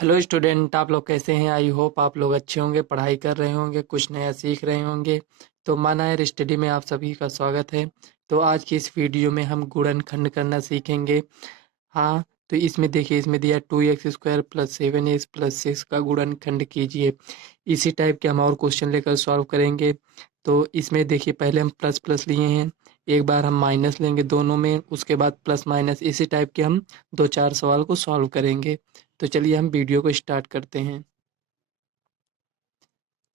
Hello student, आप लोग कैसे हैं? आई होप आप लोग अच्छे होंगे, पढ़ाई कर रहे होंगे, कुछ नया सीख रहे होंगे। तो माना है स्टडी में आप सभी का स्वागत है। तो आज की इस वीडियो में हम गुणनखंड करना सीखेंगे। हाँ, तो इसमें देखिए, इसमें दिया 2x² प्लस 7x प्लस 6 का गुणनखंड कीजिए। इसी टाइप के हम और क्वेश्चन लेकर सॉल्व करेंगे। तो इसमें देखिए, पहले हम प्लस प्लस लिए हैं, एक बार हम माइनस लेंगे दोनों में, उसके बाद प्लस माइनस, इसी टाइप के हम दो चार सवाल को सॉल्व करेंगे। तो चलिए हम वीडियो को स्टार्ट करते हैं।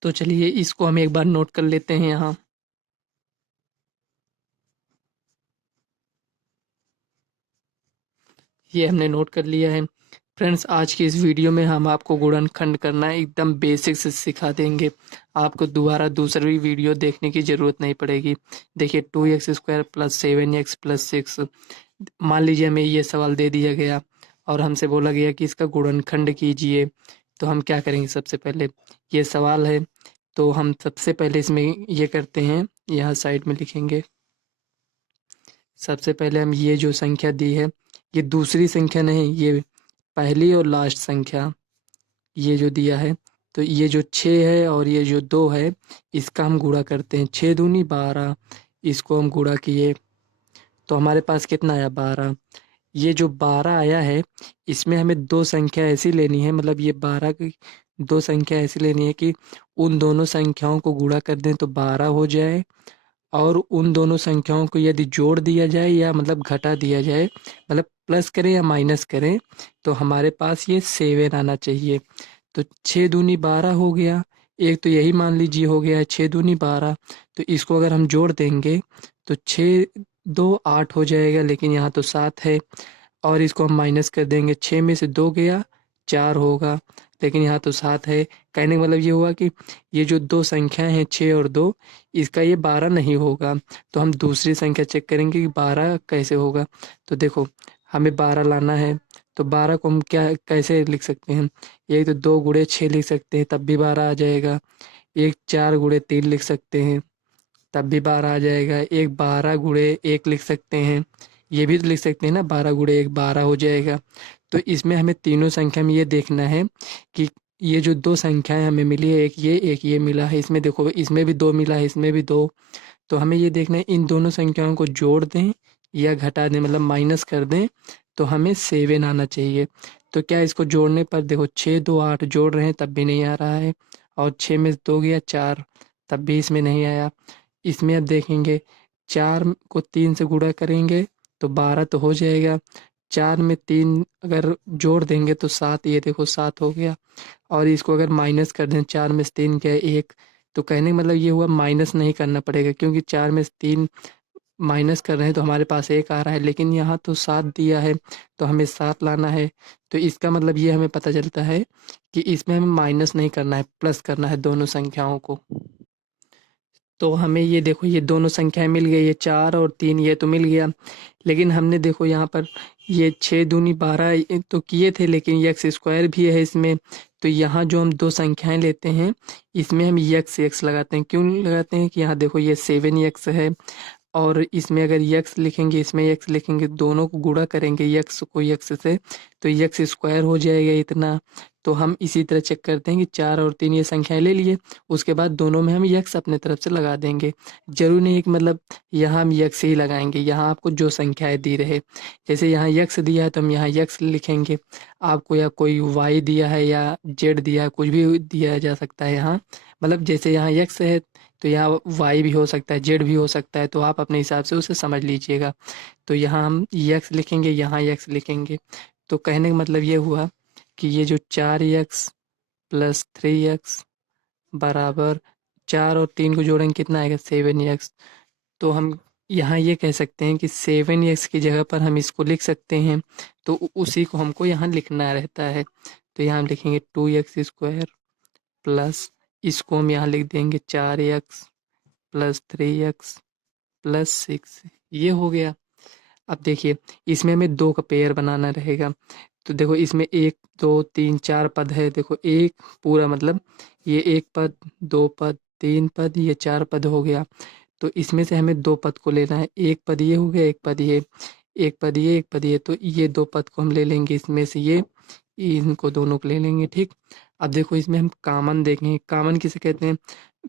तो चलिए इसको हम एक बार नोट कर लेते हैं यहाँ। ये हमने नोट कर लिया है। फ्रेंड्स, आज की इस वीडियो में हम आपको गुणनखंड करना एकदम बेसिक से सिखा देंगे। आपको दोबारा दूसरी वीडियो देखने की ज़रूरत नहीं पड़ेगी। देखिए, 2x² प्लस 7x प्लस 6, मान लीजिए हमें ये सवाल दे दिया गया और हमसे बोला गया कि इसका गुणनखंड कीजिए। तो हम क्या करेंगे? सबसे पहले ये सवाल है, तो हम सबसे पहले इसमें ये करते हैं, यहाँ साइड में लिखेंगे। सबसे पहले हम ये जो संख्या दी है, ये दूसरी संख्या नहीं, ये पहली और लास्ट संख्या, ये जो दिया है, तो ये जो 6 है और ये जो 2 है, इसका हम गुणा करते हैं। 6 दूनी 12, इसको हम गुणा किए तो हमारे पास कितना आया? 12। ये जो 12 आया है, इसमें हमें दो संख्या ऐसी लेनी है, मतलब ये 12 की दो संख्या ऐसी लेनी है कि उन दोनों संख्याओं को गुणा कर दें तो 12 हो जाए, और उन दोनों संख्याओं को यदि जोड़ दिया जाए या मतलब घटा दिया जाए, मतलब प्लस करें या माइनस करें, तो हमारे पास ये 7 आना चाहिए। तो 6 दूनी 12 हो गया, एक तो यही मान लीजिए हो गया है 6 दूनी 12। तो इसको अगर हम जोड़ देंगे तो 6 2 8 हो जाएगा, लेकिन यहाँ तो 7 है। और इसको हम माइनस कर देंगे, 6 में से 2 गया 4 होगा, लेकिन यहाँ तो 7 है। कहने का मतलब ये हुआ कि ये जो दो संख्याएं हैं 6 और 2, इसका ये 12 नहीं होगा। तो हम दूसरी संख्या चेक करेंगे कि 12 कैसे होगा। तो देखो, हमें 12 लाना है, तो 12 को हम क्या कैसे लिख सकते हैं? एक तो 2 गुणे 6 लिख सकते हैं, तब भी 12 आ जाएगा। एक 4 गुणे 3 लिख सकते हैं, तब भी 12 आ जाएगा। एक 12 गुणे 1 लिख सकते हैं, ये भी तो लिख सकते हैं ना, 12 गुणे 1 12 हो जाएगा। तो इसमें हमें तीनों संख्या में ये देखना है कि ये जो दो संख्याएं हमें मिली है, एक ये मिला है, इसमें देखो इसमें भी 2 मिला है, इसमें भी 2। तो हमें ये देखना है इन दोनों संख्याओं को जोड़ दें या घटा दें, मतलब माइनस कर दें, तो हमें 7 आना चाहिए। तो क्या इसको जोड़ने पर देखो, 6 2 8 जोड़ रहे हैं तब भी नहीं आ रहा है, और 6 में से 2 गया 4, तब भी इसमें नहीं आया। इसमें अब देखेंगे, 4 को 3 से गुणा करेंगे तो 12 तो हो जाएगा। 4 में 3 अगर जोड़ देंगे तो 7, ये देखो 7 हो गया। और इसको अगर माइनस कर दें, 4 में से 3 गया 1, तो कहने का मतलब ये हुआ माइनस नहीं करना पड़ेगा, क्योंकि 4 में से 3 माइनस कर रहे हैं तो हमारे पास 1 आ रहा है, लेकिन यहाँ तो 7 दिया है तो हमें 7 लाना है। तो इसका मतलब ये हमें पता चलता है कि इसमें हमें माइनस नहीं करना है, प्लस करना है दोनों संख्याओं को। तो हमें ये देखो, ये दोनों संख्याएं मिल गई, ये 4 और 3 ये तो मिल गया। लेकिन हमने देखो यहाँ पर ये 6 दूनी 12 तो किए थे, लेकिन यक्स स्क्वायर भी है इसमें। तो यहाँ जो हम दो संख्याएं लेते हैं, इसमें हम यक्स यक्स लगाते हैं। क्यों लगाते हैं? कि यहाँ देखो ये 7 यक्स है, और इसमें अगर यक्स लिखेंगे, इसमें यक्स लिखेंगे, दोनों को गुणा करेंगे यक्स को यक्स से, तो यक्स स्क्वायर हो जाएगा इतना। तो हम इसी तरह चेक करते हैं कि 4 और 3 ये संख्याएं ले लिए, उसके बाद दोनों में हम यक्स अपने तरफ से लगा देंगे। जरूरी नहीं है कि मतलब यहाँ हम यक्स ही लगाएंगे, यहाँ आपको जो संख्याएं दी रहे, जैसे यहाँ यक्स दिया है तो हम यहाँ यक्स लिखेंगे। आपको या कोई वाई दिया है या जेड दिया है, कुछ भी दिया जा सकता है यहाँ, मतलब जैसे यहाँ यक्स है तो यहाँ वाई भी हो सकता है, जेड भी हो सकता है, तो आप अपने हिसाब से उसे समझ लीजिएगा। तो यहाँ हम यक्स लिखेंगे, यहाँ यक्स लिखेंगे। तो कहने का मतलब ये हुआ कि ये जो 4x प्लस 3x बराबर, 4 और 3 को जोड़ेंगे कितना आएगा? 7x। तो हम यहाँ ये कह सकते हैं कि 7x की जगह पर हम इसको लिख सकते हैं, तो उसी को हमको यहाँ लिखना रहता है। तो यहाँ हम लिखेंगे 2x² प्लस, इसको हम यहाँ लिख देंगे 4x प्लस 3x प्लस 6, ये हो गया। अब देखिए, इसमें हमें 2 का पेयर बनाना रहेगा। तो देखो, इसमें 1 2 3 4 पद है, देखो एक पूरा मतलब ये 1 पद, 2 पद, 3 पद, ये 4 पद हो गया। तो इसमें से हमें 2 पद को लेना है, एक पद ये हो गया, एक पद ये, एक पद ये, एक पद ये। तो ये 2 पद को हम ले लेंगे इसमें से, इनको दोनों को ले लेंगे, ठीक। अब देखो इसमें हम कॉमन देखें, कॉमन किसे कहते हैं?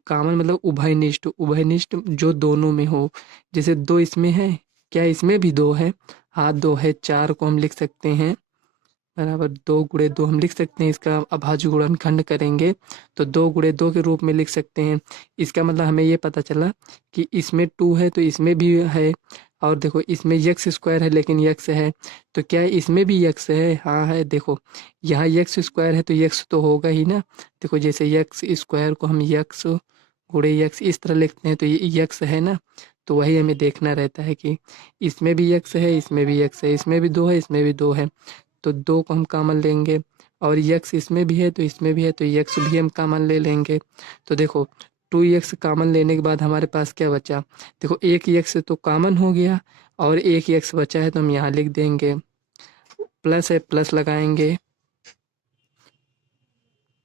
कॉमन मतलब उभयनिष्ठ, उभयनिष्ठ जो दोनों में हो। जैसे 2 इसमें है, क्या इसमें भी 2 है? हाँ 2 है, 4 को हम लिख सकते हैं बराबर 2 गुणे 2 हम लिख सकते हैं। इसका अभाज्य गुणनखंड करेंगे तो 2 गुणे 2 के रूप में लिख सकते हैं। इसका मतलब हमें ये पता चला कि इसमें 2 है तो इसमें भी है, और देखो इसमें यक्स स्क्वायर है लेकिन यक्स है, तो क्या इसमें भी यक्स है? हाँ है। देखो यहाँ यक्स स्क्वायर है तो यक्स तो होगा ही ना। देखो जैसे यक्स स्क्वायर को हम यक्स गुणे यक्स इस तरह लिखते हैं तो ये यक्स है ना। तो वही हमें देखना रहता है कि इसमें भी यक्स है, इसमें भी यक्स है, इसमें भी 2 है, इसमें भी 2 है। तो 2 को हम कॉमन लेंगे, और यक्स इसमें भी है तो इसमें भी है तो यक्स भी हम कॉमन ले लेंगे। तो देखो 2x कॉमन लेने के बाद हमारे पास क्या बचा? देखो एक यक्स तो कॉमन हो गया और एक यक्स बचा है तो हम यहाँ लिख देंगे, प्लस है प्लस लगाएंगे।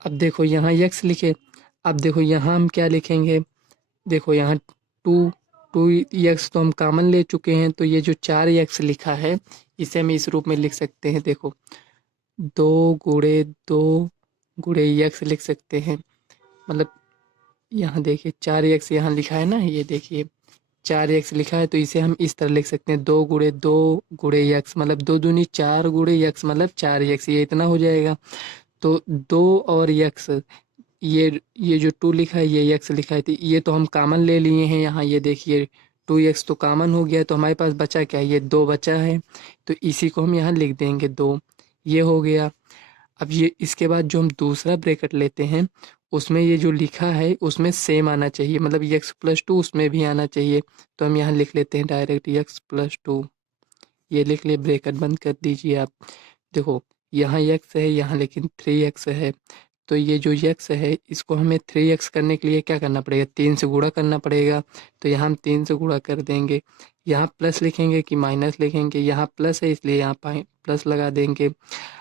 अब देखो यहाँ यक्स लिखे, अब देखो यहाँ हम क्या लिखेंगे? देखो यहाँ टू टू एक्स तो हम कॉमन ले चुके हैं, तो ये जो 4x लिखा है इसे हम इस रूप में लिख सकते हैं। देखो 2 गुणे 2 गुणे यक्स लिख सकते हैं। मतलब यहाँ देखिए 4x यहाँ लिखा है ना, ये देखिए 4x लिखा है तो इसे हम इस तरह लिख सकते हैं 2 गुणे 2 गुणे यक्स, मतलब 2 दूनी 4 गुणे यक्स मतलब 4x, ये इतना हो जाएगा। तो 2 और यक्स, ये जो 2 लिखा है ये यक्स लिखा है, तो ये तो हम कॉमन ले लिए हैं यहाँ। ये देखिए 2x तो कॉमन हो गया तो हमारे पास बचा क्या? ये 2 बचा है, तो इसी को हम यहाँ लिख देंगे 2, ये हो गया। अब ये इसके बाद जो हम दूसरा ब्रैकेट लेते हैं उसमें ये जो लिखा है उसमें सेम आना चाहिए, मतलब x+2 उसमें भी आना चाहिए। तो हम यहाँ लिख लेते हैं डायरेक्ट x+2, ये लिख लिए, ब्रैकेट बंद कर दीजिए आप। देखो यहाँ x है यहाँ लेकिन 3x है, तो ये जो x है इसको हमें 3x करने के लिए क्या करना पड़ेगा? 3 से गुणा करना पड़ेगा। तो यहाँ हम 3 से गुणा कर देंगे। यहाँ प्लस लिखेंगे कि माइनस लिखेंगे? यहाँ प्लस है इसलिए यहाँ प्लस लगा देंगे।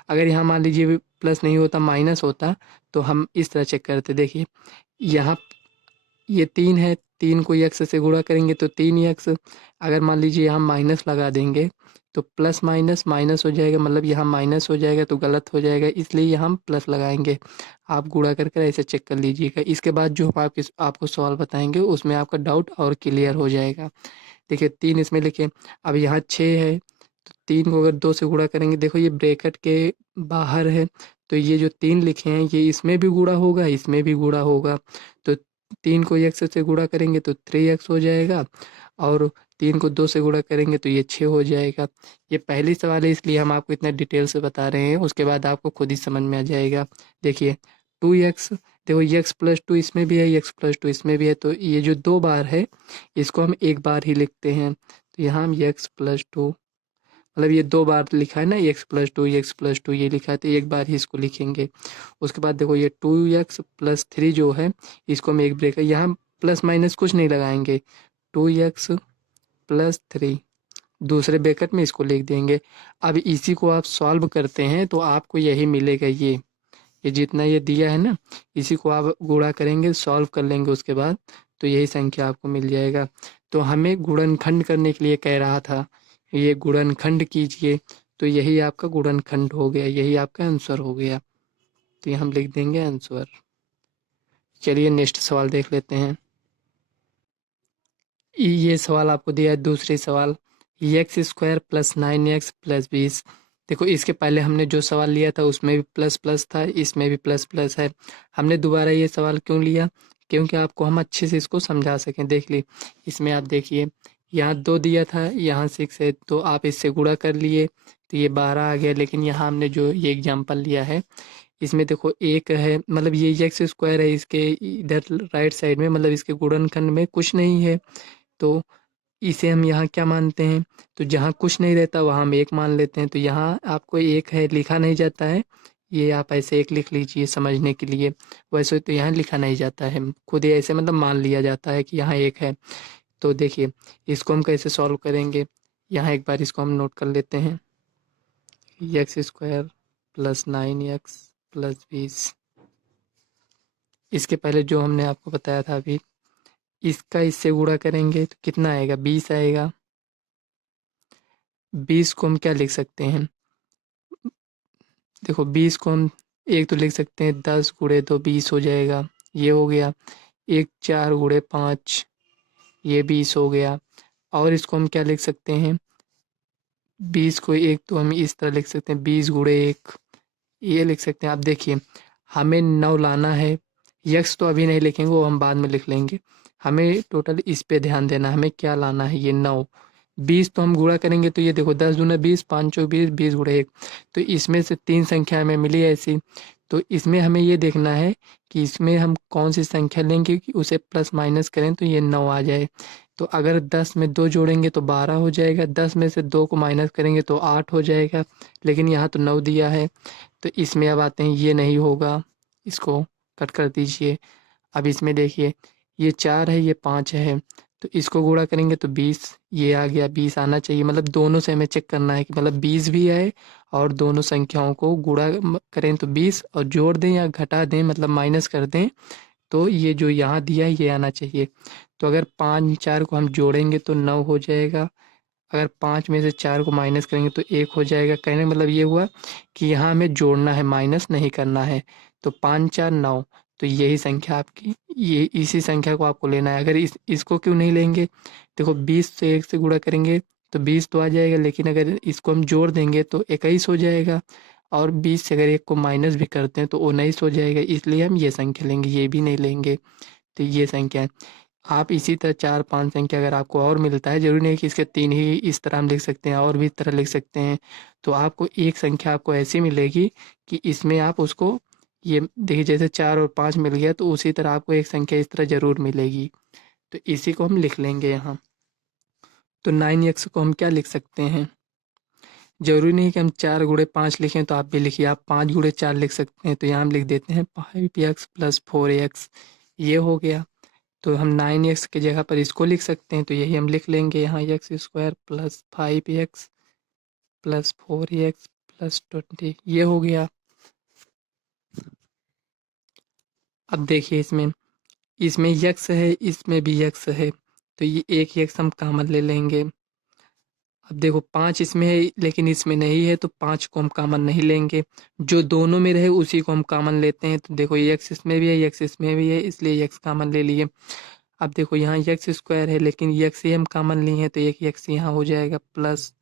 अगर यहाँ मान लीजिए प्लस नहीं होता माइनस होता तो हम इस तरह चेक करते। देखिए यहाँ ये 3 है, 3 को यक्स से गुणा करेंगे तो 3x। अगर मान लीजिए यहाँ माइनस लगा देंगे तो प्लस माइनस माइनस हो जाएगा, मतलब यहाँ माइनस हो जाएगा तो गलत हो जाएगा, इसलिए यहाँ हम प्लस लगाएंगे। आप गुणा कर ऐसे चेक कर लीजिएगा। इसके बाद जो हम आपको सवाल बताएंगे उसमें आपका डाउट और क्लियर हो जाएगा। देखिए 3 इसमें लिखे, अब यहाँ 6 है तो 3 को अगर 2 से गुणा करेंगे, देखो ये ब्रैकेट के बाहर है तो ये जो 3 लिखे हैं ये इसमें भी गुणा होगा इसमें भी गुणा होगा। तो 3 को x से गुणा करेंगे तो 3x हो जाएगा, और 3 को 2 से गुणा करेंगे तो ये 6 हो जाएगा। ये पहली सवाल है इसलिए हम आपको इतना डिटेल से बता रहे हैं, उसके बाद आपको खुद ही समझ में आ जाएगा। देखिए 2x, देखो x+2 इसमें भी है x+2 इसमें भी है, तो ये जो 2 बार है इसको हम एक बार ही लिखते हैं। तो यहाँ हम x+2, मतलब ये 2 बार लिखा है ना x+2 ये लिखा है तो एक बार ही इसको लिखेंगे। उसके बाद देखो ये 2x+3 जो है इसको हम एक ब्रेक है, यहाँ प्लस माइनस कुछ नहीं लगाएंगे, 2x+3 दूसरे ब्रैकेट में इसको लिख देंगे। अब इसी को आप सॉल्व करते हैं तो आपको यही मिलेगा, ये जितना ये दिया है ना इसी को आप गुणा करेंगे, सॉल्व कर लेंगे उसके बाद तो यही संख्या आपको मिल जाएगा। तो हमें गुणनखंड करने के लिए कह रहा था, ये गुणनखंड कीजिए, तो यही आपका गुणनखंड हो गया, यही आपका आंसर हो गया। तो ये हम लिख देंगे आंसर। चलिए नेक्स्ट सवाल देख लेते हैं। ये सवाल आपको दिया है दूसरी सवाल, x² + 9x + 20। देखो इसके पहले हमने जो सवाल लिया था उसमें भी प्लस प्लस था, इसमें भी प्लस प्लस है। हमने दोबारा ये सवाल क्यों लिया? क्योंकि आपको हम अच्छे से इसको समझा सकें। देख ली इसमें आप देखिए यहाँ 2 दिया था यहाँ 6 है तो आप इससे गुणा कर लिए तो ये 12 आ गया, लेकिन यहाँ हमने जो ये एग्जाम्पल लिया है इसमें देखो एक है, मतलब ये x² है इसके इधर राइट साइड में, मतलब इसके गुणनखंड में कुछ नहीं है तो इसे हम यहाँ क्या मानते हैं? तो जहाँ कुछ नहीं रहता वहाँ हम एक मान लेते हैं, तो यहाँ आपको एक है लिखा नहीं जाता है, ये आप ऐसे एक लिख लीजिए समझने के लिए। वैसे तो यहाँ लिखा नहीं जाता है, खुद ही ऐसे मतलब मान लिया जाता है कि यहाँ एक है। तो देखिए इसको हम कैसे सॉल्व करेंगे, यहाँ एक बार इसको हम नोट कर लेते हैं, x² + 9x + 20। इसके पहले जो हमने आपको बताया था अभी, इसका इससे गुणा करेंगे तो कितना आएगा? 20 आएगा। 20 को हम क्या लिख सकते हैं? देखो 20 को हम एक तो लिख सकते हैं 10 गुणे 2 20 हो जाएगा, ये हो गया। एक 4 गुणे 5 ये 20 हो गया। और इसको हम क्या लिख सकते हैं, 20 को एक तो हम इस तरह लिख सकते हैं 20 गुणे 1 ये लिख सकते हैं। आप देखिए हमें 9 लाना है, यक्स तो अभी नहीं लिखेंगे वो हम बाद में लिख लेंगे। हमें टोटल इस पे ध्यान देना है, हमें क्या लाना है ये 9। 20 तो हम गुणा करेंगे तो ये देखो 10 दूना 20 5 चौक 20 20 गुणे 1। तो इसमें से 3 संख्या हमें मिली ऐसी। तो इसमें हमें ये देखना है कि इसमें हम कौन सी संख्या लेंगे कि उसे प्लस माइनस करें तो ये 9 आ जाए। तो अगर 10 में 2 जोड़ेंगे तो 12 हो जाएगा, 10 में से 2 को माइनस करेंगे तो 8 हो जाएगा। लेकिन यहाँ तो 9 दिया है, तो इसमें अब आते हैं ये नहीं होगा, इसको कट कर दीजिए। अब इसमें देखिए ये 4 है ये 5 है, तो इसको गुणा करेंगे तो 20 ये आ गया, 20 आना चाहिए। मतलब दोनों से हमें चेक करना है कि मतलब 20 भी आए और दोनों संख्याओं को गुणा करें तो 20 और जोड़ दें या घटा दें मतलब माइनस कर दें तो ये जो यहाँ दिया है ये आना चाहिए। तो अगर 5 4 को हम जोड़ेंगे तो 9 हो जाएगा, अगर 5 में से 4 को माइनस करेंगे तो 1 हो जाएगा। कहने का मतलब ये हुआ कि यहाँ हमें जोड़ना है माइनस नहीं करना है। तो 5 4 9, तो यही संख्या आपकी, ये इसी संख्या को आपको लेना है। अगर इसको क्यों नहीं लेंगे, देखो 20 से 1 से गुणा करेंगे तो 20 तो आ जाएगा, लेकिन अगर इसको हम जोड़ देंगे तो 21 हो जाएगा। और 20 से अगर 1 को माइनस भी करते हैं तो 19 हो जाएगा, इसलिए हम ये संख्या लेंगे, ये भी नहीं लेंगे। तो ये संख्या है। आप इसी तरह 4-5 संख्या अगर आपको और मिलता है, ज़रूरी नहीं कि इसके 3 ही इस तरह हम लिख सकते हैं, और भी तरह लिख सकते हैं। तो आपको एक संख्या आपको ऐसी मिलेगी कि इसमें आप उसको, ये देखिए जैसे 4 और 5 मिल गया तो उसी तरह आपको एक संख्या इस तरह ज़रूर मिलेगी। तो इसी को हम लिख लेंगे यहाँ। तो 9x को हम क्या लिख सकते हैं, ज़रूरी नहीं कि हम 4 गुणे 5 लिखें, तो आप भी लिखिए, आप 5 गुणे 4 लिख सकते हैं। तो यहाँ हम लिख देते हैं 5x प्लस 4x, ये हो गया। तो हम 9x की जगह पर इसको लिख सकते हैं, तो यही हम लिख लेंगे यहाँ x square plus 5x plus 4x plus 20, ये हो गया। अब देखिए इसमें इसमें यक्स है, इसमें भी यक्स है, तो ये एक यक्स हम कॉमन ले लेंगे। अब देखो 5 इसमें है लेकिन इसमें नहीं है, तो 5 को हम कॉमन नहीं लेंगे, जो दोनों में रहे उसी को हम कॉमन लेते हैं। तो देखो यक्स इसमें भी है यक्स इसमें भी है, इसलिए यक्स कॉमन ले लिए। अब देखो यहाँ यक्स स्क्वायर है लेकिन यक्स ही हम कॉमन लिए हैं, तो एक यक्स यहाँ हो जाएगा प्लस,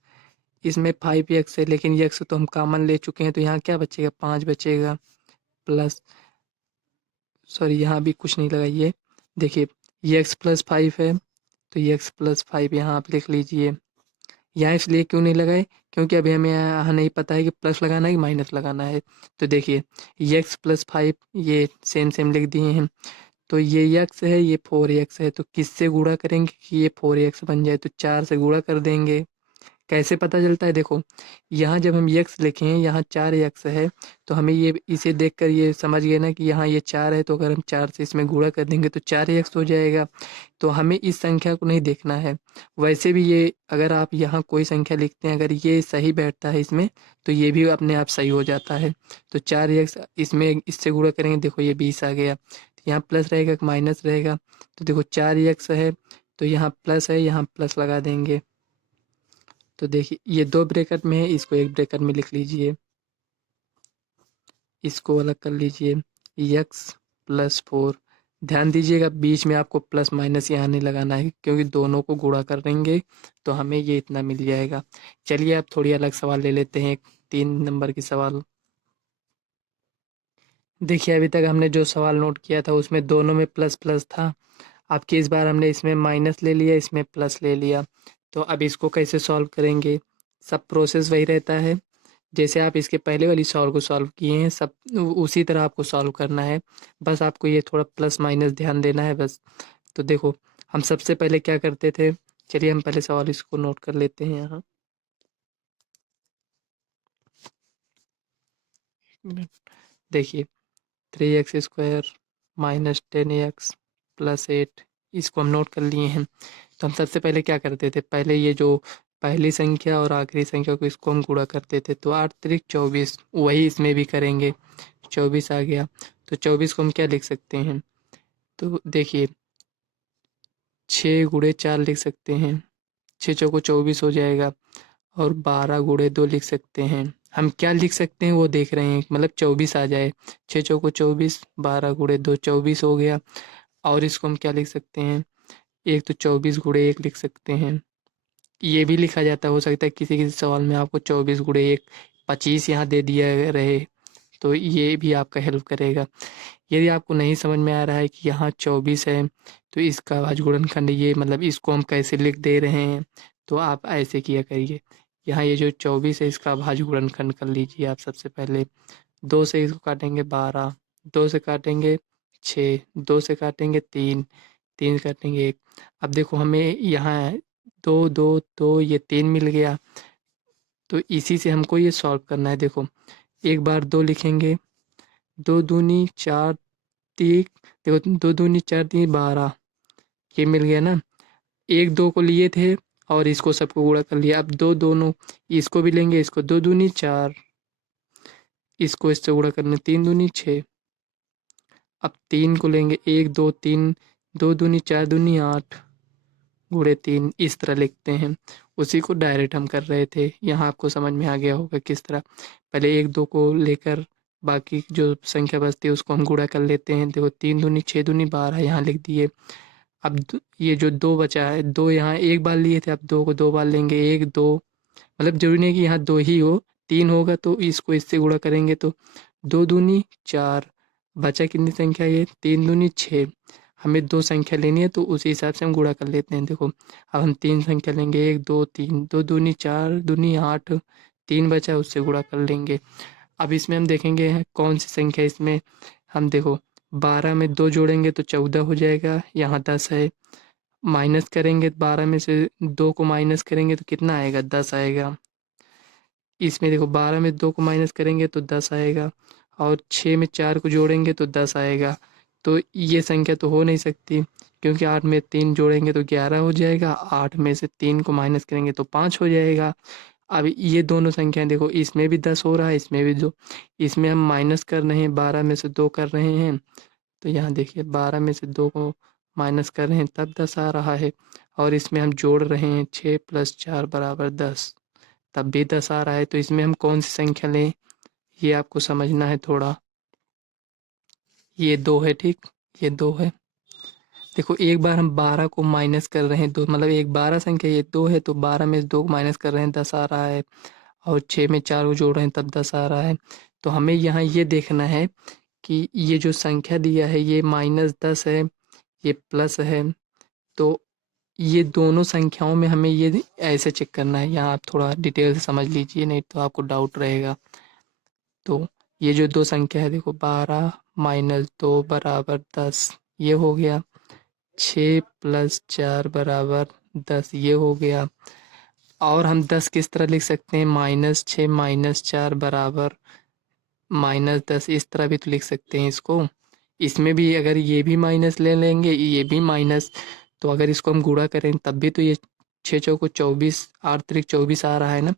इसमें 5x है लेकिन यक्स तो हम कॉमन ले चुके हैं, तो यहाँ क्या बचेगा 5 बचेगा प्लस, सॉरी यहाँ भी कुछ नहीं लगाइए। देखिए ये x प्लस 5 है, तो ये x प्लस 5 यहाँ आप लिख लीजिए। यहाँ इसलिए क्यों नहीं लगाए, क्योंकि अभी हमें यहाँ नहीं पता है कि प्लस लगाना है कि माइनस लगाना है। तो देखिए ये x प्लस 5 ये सेम सेम लिख दिए हैं। तो ये यक्स है ये 4x है, तो किससे गुणा करेंगे कि ये 4x बन जाए, तो 4 से गुणा कर देंगे। कैसे पता चलता है, देखो यहाँ जब हम यक्स लिखे हैं यहाँ 4 यक्स है, तो हमें ये इसे देखकर ये समझ गए ना कि यहाँ ये 4 है, तो अगर हम 4 से इसमें गुणा कर देंगे तो 4 यक्स हो जाएगा। तो हमें इस संख्या को नहीं देखना है। वैसे भी ये अगर आप यहाँ कोई संख्या लिखते हैं अगर ये सही बैठता है इसमें, तो ये भी अपने आप सही हो जाता है। तो 4 यक्स इसमें इससे गुणा करेंगे, देखो ये 20 आ गया, तो यहाँ प्लस रहेगा कि माइनस रहेगा, तो देखो 4 यक्स है तो यहाँ प्लस है, यहाँ प्लस लगा देंगे। तो देखिए ये 2 ब्रैकेट में है, इसको एक ब्रैकेट में लिख लीजिए, इसको अलग कर लीजिए, यक्स प्लस 4। ध्यान दीजिएगा बीच में आपको प्लस माइनस यहाँ नहीं लगाना है, क्योंकि दोनों को गुणा करेंगे तो हमें ये इतना मिल जाएगा। चलिए अब थोड़ी अलग सवाल ले लेते हैं, 3 नंबर की सवाल। देखिए अभी तक हमने जो सवाल नोट किया था उसमें दोनों में प्लस प्लस था, आपकी इस बार हमने इसमें माइनस ले लिया इसमें प्लस ले लिया। तो अब इसको कैसे सॉल्व करेंगे, सब प्रोसेस वही रहता है, जैसे आप इसके पहले वाली सॉल्व को सॉल्व किए हैं सब उसी तरह आपको सॉल्व करना है। बस आपको ये थोड़ा प्लस माइनस ध्यान देना है बस। तो देखो हम सबसे पहले क्या करते थे, चलिए हम पहले सवाल इसको नोट कर लेते हैं यहाँ। देखिए 3x² माइनस 10x प्लस 8, इसको हम नोट कर लिए हैं। तो हम सबसे पहले क्या करते थे, पहले ये जो पहली संख्या और आखिरी संख्या को इसको हम गुणा करते थे, तो 8 त्रिक 24, वही इसमें भी करेंगे, 24 आ गया। तो 24 को हम क्या लिख सकते हैं, तो देखिए 6 गुणे 4 लिख सकते हैं, 6 चौको 24 हो जाएगा, और 12 गुणे 2 लिख सकते हैं, हम क्या लिख सकते हैं वो देख रहे हैं, मतलब 24 आ जाए। 6 चौको 24, 12 गुणे 2 24 हो गया। और इसको हम क्या लिख सकते हैं, एक तो 24 गुणे 1 लिख सकते हैं। ये भी लिखा जाता है, हो सकता है किसी किसी सवाल में आपको 24 गुणे 1 25 यहाँ दे दिया रहे, तो ये भी आपका हेल्प करेगा। यदि आपको नहीं समझ में आ रहा है कि यहाँ 24 है तो इसका भाज्य गुणनखंड ये, मतलब इसको हम कैसे लिख दे रहे हैं, तो आप ऐसे किया करिए। यहाँ ये जो 24 है इसका भाज्य गुणनखंड कर लीजिए आप सबसे पहले। 2 से इसको काटेंगे 12, 2 से काटेंगे 6, 2 से काटेंगे 3, 3 से काटेंगे 1। अब देखो हमें यहाँ 2 2 2 ये 3 मिल गया, तो इसी से हमको ये सॉल्व करना है। देखो एक बार 2 लिखेंगे, 2 दूनी 4 3, देखो 2 दूनी 4 3 12, ये मिल गया ना। 1 2 को लिए थे और इसको सबको गुणा कर लिया। अब 2 दोनों इसको भी लेंगे, इसको 2 दूनी 4, इसको इससे गुणा करने 3 दूनी 6। अब 3 को लेंगे, 1 2 3, 2 दूनी 4 दूनी 8 गुणे 3, इस तरह लिखते हैं। उसी को डायरेक्ट हम कर रहे थे, यहाँ आपको समझ में आ गया होगा किस तरह। पहले 1 2 को लेकर बाकी जो संख्या बचती है उसको हम गुणा कर लेते हैं। देखो 3 दूनी 6 दूनी 12 यहाँ लिख दिए। अब ये जो 2 बचा है, 2 यहाँ एक बार लिए थे, अब 2 को 2 बार लेंगे, 1 2, मतलब जरूरी नहीं कि यहाँ 2 ही हो, 3 होगा तो इसको इससे गुणा करेंगे तो 2 दूनी 4, बचा कितनी संख्या ये 3 दूनी 6। हमें 2 संख्या लेनी है तो उसी हिसाब से हम गुणा कर लेते हैं। देखो अब हम 3 संख्या लेंगे, 1 2 3, 2 दूनी 4 दूनी 8, 3 बचा उससे गुणा कर लेंगे। अब इसमें हम देखेंगे कौन सी संख्या इसमें, हम देखो 12 में 2 जोड़ेंगे तो 14 हो जाएगा, यहाँ 10 है। माइनस करेंगे 12 में से 2 को माइनस करेंगे तो कितना आएगा, 10 आएगा। इसमें देखो 12 में 2 को माइनस करेंगे तो 10 आएगा, और 6 में 4 को जोड़ेंगे तो 10 आएगा। तो ये संख्या तो हो नहीं सकती, क्योंकि 8 में 3 जोड़ेंगे तो 11 हो जाएगा, 8 में से 3 को माइनस करेंगे तो 5 हो जाएगा। अब ये दोनों संख्याएं देखो, इसमें भी 10 हो रहा है, इसमें भी 2, इसमें हम माइनस कर रहे हैं, 12 में से 2 कर रहे हैं, तो यहाँ देखिए 12 में से 2 को माइनस कर रहे हैं तब 10 आ रहा है, और इसमें हम जोड़ रहे हैं 6 + 4 = 10, तब भी 10 आ रहा है। तो इसमें हम कौन सी संख्या लें, ये आपको समझना है थोड़ा। ये 2 है, ठीक, ये 2 है। देखो एक बार हम 12 को माइनस कर रहे हैं, 2 मतलब एक 12 संख्या, ये 2 है तो 12 में से 2 को माइनस कर रहे हैं 10 आ रहा है, और 6 में 4 को जोड़ रहे हैं तब 10 आ रहा है। तो हमें यहाँ ये देखना है कि ये जो संख्या दिया है ये -10 है, ये प्लस है, तो ये दोनों संख्याओं में हमें ये ऐसे चेक करना है। यहाँ आप थोड़ा डिटेल से समझ लीजिए, नहीं तो आपको डाउट रहेगा। तो ये जो 2 संख्या है देखो, 12 - 2 = 10, ये हो गया। 6 + 4 = 10, ये हो गया। और हम 10 किस तरह लिख सकते हैं, -6 - 4 = -10, इस तरह भी तो लिख सकते हैं इसको। इसमें भी अगर ये भी माइनस ले लेंगे, ये भी माइनस, तो अगर इसको हम गुणा करें तब भी तो ये 6 चौको 24, 8 त्रिक 24 आ रहा है ना।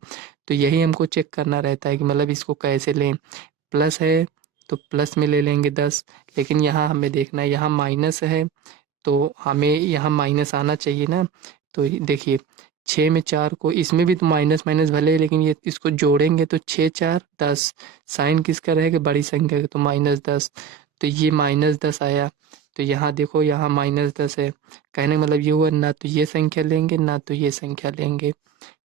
तो यही हमको चेक करना रहता है कि मतलब इसको कैसे लें। प्लस है तो प्लस में ले लेंगे 10, लेकिन यहाँ हमें देखना है, यहाँ माइनस है तो हमें यहाँ माइनस आना चाहिए ना। तो देखिए 6 में 4 को, इसमें भी तो माइनस माइनस भले ही, लेकिन ये इसको जोड़ेंगे तो 6 4 10, साइन किसका रहेगा, बड़ी संख्या का, तो -10, तो ये -10 आया। तो यहाँ देखो यहाँ -10 है, कहने का मतलब ये हुआ ना तो ये संख्या लेंगे ना तो ये संख्या लेंगे।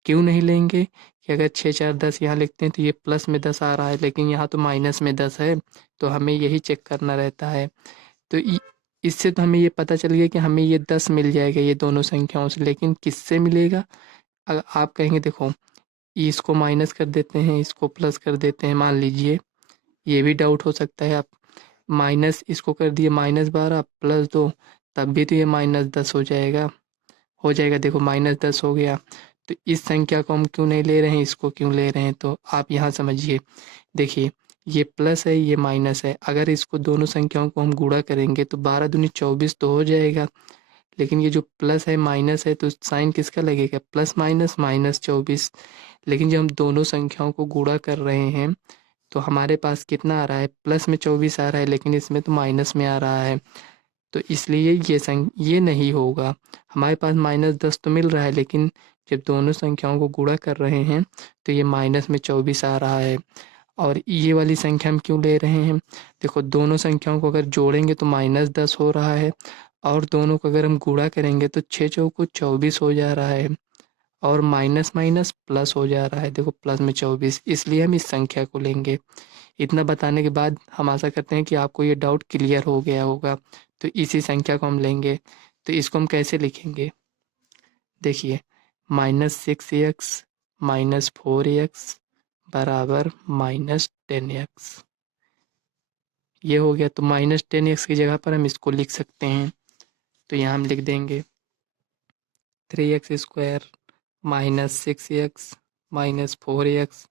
क्यों नहीं लेंगे कि अगर 6 4 10 यहाँ लिखते हैं तो ये प्लस में 10 आ रहा है, लेकिन यहाँ तो माइनस में 10 है, तो हमें यही चेक करना रहता है। तो इससे तो हमें ये पता चल गया कि हमें ये 10 मिल जाएगा ये दोनों संख्याओं से, लेकिन किससे मिलेगा। अगर आप कहेंगे देखो इसको माइनस कर देते हैं, इसको प्लस कर देते हैं, मान लीजिए, ये भी डाउट हो सकता है। आप माइनस इसको कर दिए -12 + 2, तब भी तो ये -10 हो जाएगा, देखो -10 हो गया। तो इस संख्या को हम क्यों नहीं ले रहे हैं, इसको क्यों ले रहे हैं, तो आप यहाँ समझिए। देखिए ये प्लस है, ये माइनस है, अगर इसको दोनों संख्याओं को हम गुणा करेंगे तो 12 दूनी 24 तो हो जाएगा, लेकिन ये जो प्लस है माइनस है तो साइन किसका लगेगा, प्लस माइनस -24। लेकिन जब हम दोनों संख्याओं को गुणा कर रहे हैं तो हमारे पास कितना आ रहा है, प्लस में 24 आ रहा है, लेकिन इसमें तो माइनस में आ रहा है, तो इसलिए ये नहीं होगा। हमारे पास -10 तो मिल रहा है, लेकिन जब दोनों संख्याओं को गुणा कर रहे हैं तो ये माइनस में 24 आ रहा है। और ये वाली संख्या हम क्यों ले रहे हैं? देखो, दोनों संख्याओं को अगर जोड़ेंगे तो -10 हो रहा है, और दोनों को अगर हम गुणा करेंगे तो 6 चौको 24 हो जा रहा है, और माइनस माइनस प्लस हो जा रहा है। देखो, प्लस में 24, इसलिए हम इस संख्या को लेंगे। इतना बताने के बाद हम आशा करते हैं कि आपको ये डाउट क्लियर हो गया होगा। तो इसी संख्या को हम लेंगे। तो इसको हम कैसे लिखेंगे? देखिए, -6x -4x बराबर -10x। ये हो गया। तो -10x की जगह पर हम इसको लिख सकते हैं। तो यहाँ हम लिख देंगे 3x² -6x -4x।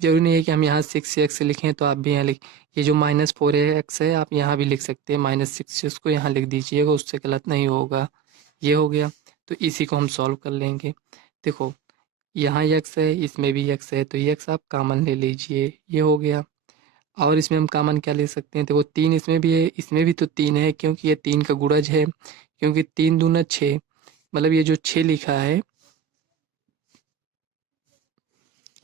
जरूरी नहीं है कि हम यहाँ 6x लिखें, तो आप भी यहाँ लिख, ये जो -4x है आप यहाँ भी लिख सकते हैं, -6x को यहाँ लिख दीजिएगा, उससे गलत नहीं होगा। ये हो गया। तो इसी को हम सॉल्व कर लेंगे। देखो, यहाँ x है, इसमें भी x है, तो x आप कॉमन ले लीजिए। ये हो गया। और इसमें हम कॉमन क्या ले सकते हैं? देखो, 3 इसमें भी है, इसमें भी तो 3 है, क्योंकि ये 3 का गुणज है। क्योंकि 3 दूना 6, मतलब ये जो 6 लिखा है,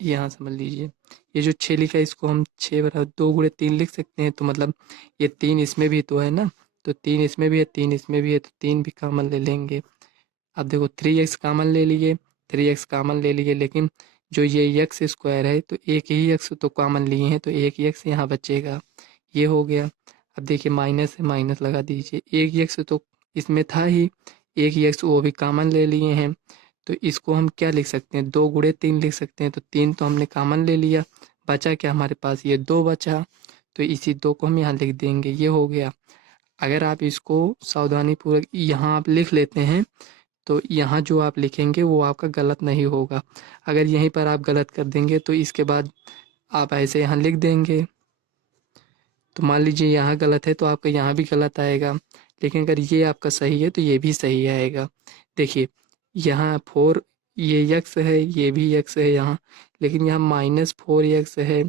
यहाँ समझ लीजिए, ये जो 6 लिखा है इसको हम 6 बराबर 2 गुणे 3 लिख सकते हैं। तो मतलब ये 3 इसमें भी तो है ना, तो 3 इसमें भी है, 3 इसमें भी है, तो 3 भी कॉमन ले लेंगे। अब देखो, 3x कॉमन ले लिए, 3x कॉमन ले लिए, लेकिन जो ये x² है, तो एक ही x तो कॉमन लिए हैं, तो एक ही x यहाँ बचेगा। ये हो गया। अब देखिए, माइनस है, माइनस लगा दीजिए। एक ही x तो इसमें था ही, एक ही x वो भी कॉमन ले लिए हैं। तो इसको हम क्या लिख सकते हैं? 2 गुणे 3 लिख सकते हैं। तो 3 तो हमने कॉमन ले लिया, बचा क्या हमारे पास? ये 2 बचा। तो इसी 2 को हम यहाँ लिख देंगे। ये हो गया। अगर आप इसको सावधानीपूर्वक यहाँ आप लिख लेते हैं, तो यहाँ जो आप लिखेंगे वो आपका गलत नहीं होगा। अगर यहीं पर आप गलत कर देंगे तो इसके बाद आप ऐसे यहाँ लिख देंगे, तो मान लीजिए यहाँ गलत है तो आपका यहाँ भी गलत आएगा। लेकिन अगर ये आपका सही है तो ये भी सही आएगा। देखिए, यहाँ 4, ये x है, ये भी x है यहाँ, लेकिन यहाँ -4x है।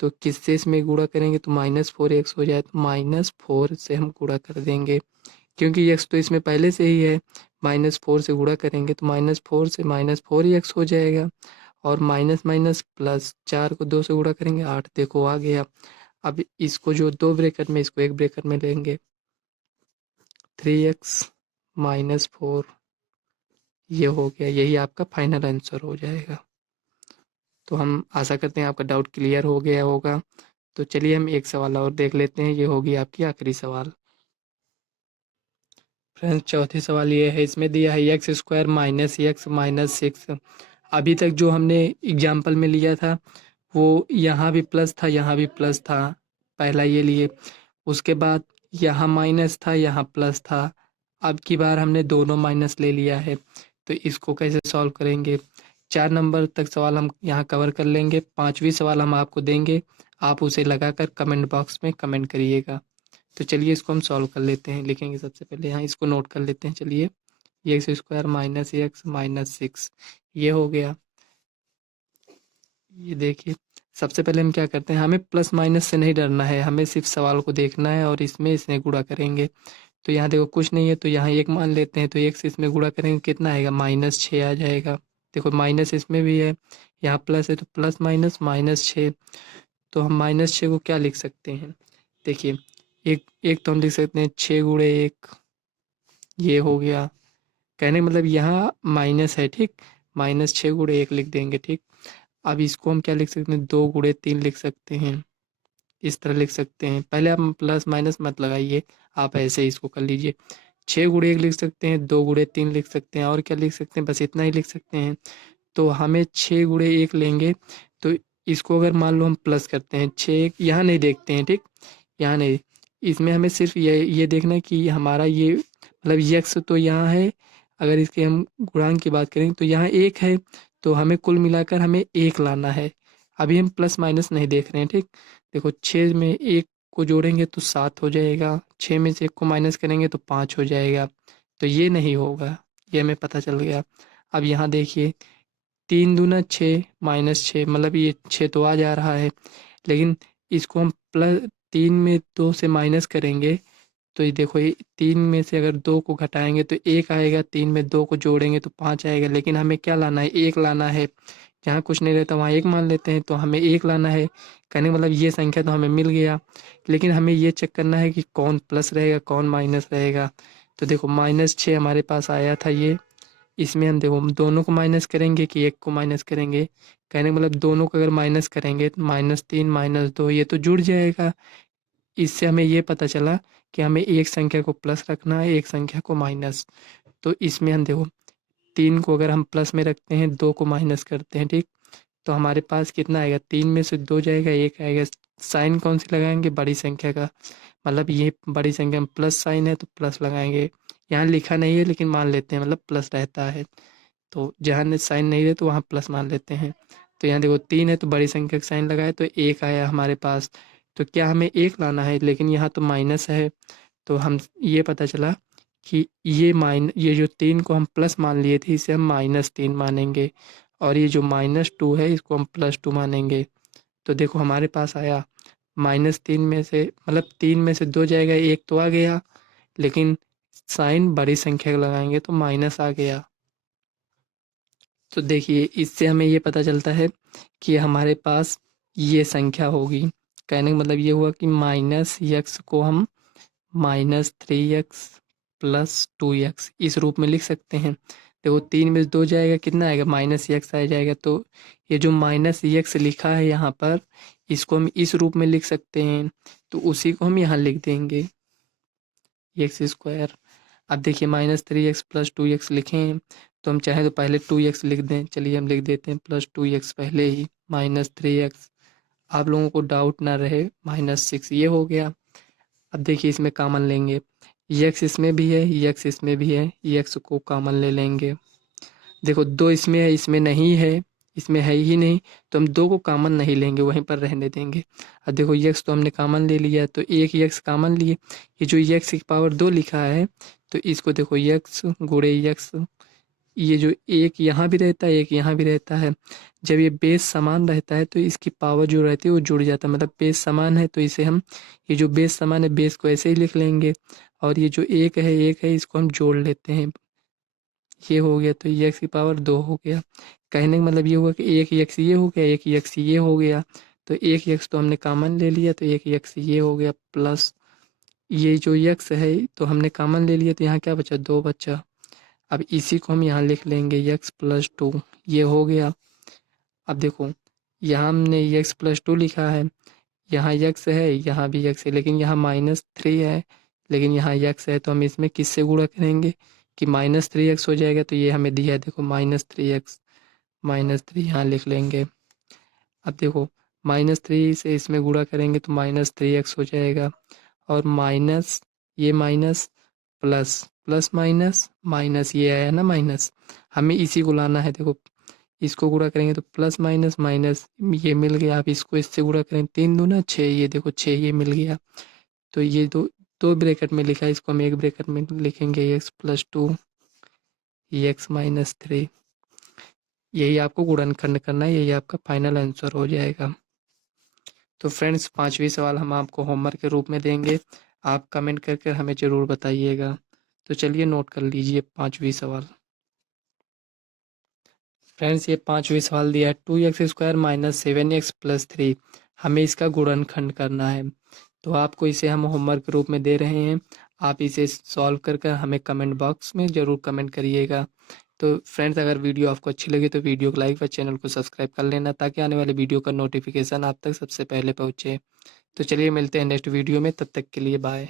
तो किससे इसमें गुणा करेंगे? तो -4x हो जाए, तो -4 से हम गुणा कर देंगे, क्योंकि x तो इसमें पहले से ही है। -4 से गुणा करेंगे तो -4 से -4 ही x हो जाएगा, और माइनस माइनस प्लस, 4 को 2 से गुणा करेंगे, 8। देखो, आ गया। अब इसको जो 2 ब्रैकेट में, इसको 1 ब्रैकेट में लेंगे, 3x -4। ये हो गया। यही आपका फाइनल आंसर हो जाएगा। तो हम आशा करते हैं आपका डाउट क्लियर हो गया होगा। तो चलिए हम एक सवाल और देख लेते हैं। ये होगी आपकी आखिरी सवाल। फ्रेंड्स, चौथी सवाल ये है, इसमें दिया है x² -x -6। अभी तक जो हमने एग्जाम्पल में लिया था वो यहाँ भी प्लस था, यहाँ भी प्लस था, पहला ये लिए। उसके बाद यहाँ माइनस था, यहाँ प्लस था। अब की बार हमने दोनों माइनस ले लिया है। तो इसको कैसे सॉल्व करेंगे? 4 नंबर तक सवाल हम यहाँ कवर कर लेंगे, 5वीं सवाल हम आपको देंगे, आप उसे लगाकर कमेंट बॉक्स में कमेंट करिएगा। तो चलिए इसको हम सॉल्व कर लेते हैं। लिखेंगे सबसे पहले, यहाँ इसको नोट कर लेते हैं। चलिए, x² -x -6, ये हो गया। ये देखिए, सबसे पहले हम क्या करते हैं, हमें प्लस माइनस से नहीं डरना है, हमें सिर्फ सवाल को देखना है और इसमें इसने गुणा करेंगे। तो यहाँ देखो कुछ नहीं है, तो यहाँ 1 मान लेते हैं, तो 1 से इसमें गुणा करेंगे, कितना आएगा? -6 आ जाएगा। देखो, माइनस इसमें भी है, यहाँ प्लस है, तो प्लस माइनस -6। तो हम -6 को क्या लिख सकते हैं? देखिए, एक एक तो हम लिख सकते हैं 6 गुणे 1, ये हो गया। कहने का मतलब यहाँ माइनस है, ठीक, -6 गुणे 1 लिख देंगे, ठीक। अब इसको हम क्या लिख सकते हैं? 2 गुणे 3 लिख सकते हैं, इस तरह लिख सकते हैं। पहले आप प्लस माइनस मत लगाइए, आप ऐसे ही इसको कर लीजिए। 6 गुणे 1 लिख सकते हैं, 2 गुणे 3 लिख सकते हैं, और क्या लिख सकते हैं? बस इतना ही लिख सकते हैं। तो हमें 6 गुणे 1 लेंगे, तो इसको अगर मान लो हम प्लस करते हैं, 6 यहाँ नहीं देखते हैं, ठीक, यहाँ नहीं, इसमें हमें सिर्फ ये देखना है कि हमारा ये मतलब यक्स तो यहाँ है, अगर इसके हम गुणांक की बात करें तो यहाँ 1 है, तो हमें कुल मिलाकर हमें 1 लाना है। अभी हम प्लस माइनस नहीं देख रहे हैं, ठीक। देखो, 6 में 1 को जोड़ेंगे तो 7 हो जाएगा, 6 में से 1 को माइनस करेंगे तो 5 हो जाएगा। तो ये नहीं होगा, ये हमें पता चल गया। अब यहाँ देखिए, 3 दूना 6 -6, मतलब ये 6 तो आ जा रहा है, लेकिन इसको हम प्लस 3 में 2 से माइनस करेंगे तो ये देखो, ये 3 में से अगर 2 को घटाएंगे तो 1 आएगा, 3 में 2 को जोड़ेंगे तो 5 आएगा, लेकिन हमें क्या लाना है, 1 लाना है। जहाँ कुछ नहीं रहता वहाँ 1 मान लेते हैं, तो हमें 1 लाना है। कहने का मतलब ये संख्या तो हमें मिल गया, लेकिन हमें ये चेक करना है कि कौन प्लस रहेगा कौन माइनस रहेगा। तो देखो -6 हमारे पास आया था ये, इसमें हम देखो दोनों को माइनस करेंगे कि एक को माइनस करेंगे। कहने का मतलब दोनों को अगर माइनस करेंगे तो -3 -2 ये तो जुड़ जाएगा। इससे हमें ये पता चला कि हमें एक संख्या को प्लस रखना है, एक संख्या को माइनस। तो इसमें हम देखो 3 को अगर हम प्लस में रखते हैं, 2 को माइनस करते हैं, ठीक। तो हमारे पास कितना आएगा, 3 में से 2 जाएगा, 1 आएगा। साइन कौन सी लगाएंगे, बड़ी संख्या का, मतलब ये बड़ी संख्या में प्लस साइन है तो प्लस लगाएंगे। यहाँ लिखा नहीं है लेकिन मान लेते हैं, मतलब प्लस रहता है, तो जहाँ ने साइन नहीं है तो वहाँ प्लस मान लेते हैं। तो यहाँ देखो 3 है तो बड़ी संख्या का साइन लगाए तो 1 आया हमारे पास। तो क्या हमें 1 लाना है, लेकिन यहाँ तो माइनस है, तो हम ये पता चला कि ये जो 3 को हम प्लस मान लिए थे इसे हम -3 मानेंगे, और ये जो -2 है इसको हम +2 मानेंगे। तो देखो हमारे पास आया -3 में से, मतलब 3 में से 2 जाएगा, 1 तो आ गया, लेकिन साइन बड़ी संख्या का लगाएंगे तो माइनस आ गया। तो देखिए इससे हमें ये पता चलता है कि हमारे पास ये संख्या होगी। कहने का मतलब ये हुआ कि -x को हम -3x + 2x इस रूप में लिख सकते हैं। देखो 3 में से 2 जाएगा, कितना आएगा, -x आ जाएगा। तो ये जो -x लिखा है यहाँ पर, इसको हम इस रूप में लिख सकते हैं, तो उसी को हम यहाँ लिख देंगे x²। अब देखिए -3x + 2x लिखे हैं, तो हम चाहें तो पहले 2x लिख दें। चलिए हम लिख देते हैं +2x पहले ही, -3x। आप लोगों को डाउट ना रहे, -6 ये हो गया। अब देखिए इसमें कॉमन लेंगे, x इसमें भी है, x इसमें भी है, x को कॉमन ले लेंगे। देखो 2 इसमें है, इसमें नहीं है, इसमें है ही नहीं, तो हम 2 को कॉमन नहीं लेंगे, वहीं पर रहने देंगे। अब देखो x तो हमने कॉमन ले लिया, तो एक x कॉमन लिए। ये जो x की पावर 2 लिखा है, तो इसको देखो x गुणे x, ये जो एक यहाँ भी रहता है, एक यहाँ भी रहता है। जब ये बेस समान रहता है तो इसकी पावर जो रहती है वो जुड़ जाता है, मतलब बेस समान है तो इसे हम, ये जो बेस समान है बेस को ऐसे ही लिख लेंगे, और ये जो एक है इसको हम जोड़ लेते हैं, ये हो गया। तो x की पावर 2 हो गया। कहने का मतलब ये हुआ कि एक x ये हो गया, एक x ये हो गया। तो एक x तो हमने कॉमन ले लिया, तो एक x ये हो गया, प्लस ये जो x है तो हमने कॉमन ले लिया, तो यहाँ क्या बचा, 2 बचा। अब इसी को हम यहाँ लिख लेंगे x + 2, ये हो गया। अब देखो यहाँ हमने x + 2 लिखा है, यहाँ x है, यहाँ भी x है, लेकिन यहाँ -3 है, लेकिन यहाँ x है, तो हम इसमें किससे गुणा करेंगे कि -3x हो जाएगा। तो ये हमें दिया है, देखो -3x, -3 यहाँ लिख लेंगे। अब देखो -3 से इसमें गुणा करेंगे तो -3x हो जाएगा, और माइनस ये minus plus, plus minus minus, ये आया ना माइनस, हमें इसी को लाना है। देखो इसको गुणा करेंगे तो प्लस माइनस माइनस ये मिल गया। आप इसको इससे गुणा करें, 3 दूना 6, ये देखो 6 ये मिल गया। तो ये दो ब्रैकेट में लिखा है, इसको हम एक ब्रैकेट में लिखेंगे, x + 2 x - 3। यही आपको गुणनखंड करना है, यही आपका फाइनल आंसर हो जाएगा। तो फ्रेंड्स 5वीं सवाल हम आपको होमवर्क के रूप में देंगे, आप कमेंट करके हमें ज़रूर बताइएगा। तो चलिए नोट कर लीजिए 5वीं सवाल। फ्रेंड्स ये 5वीं सवाल दिया है, 2x² - 7x + 3, हमें इसका गुणनखंड करना है। तो आपको इसे हम होमवर्क के रूप में दे रहे हैं, आप इसे सॉल्व कर हमें कमेंट बॉक्स में ज़रूर कमेंट करिएगा। तो फ्रेंड्स अगर वीडियो आपको अच्छी लगी तो वीडियो को लाइक व चैनल को सब्सक्राइब कर लेना, ताकि आने वाले वीडियो का नोटिफिकेशन आप तक सबसे पहले पहुँचे। तो चलिए मिलते हैं नेक्स्ट वीडियो में, तब तक के लिए बाय।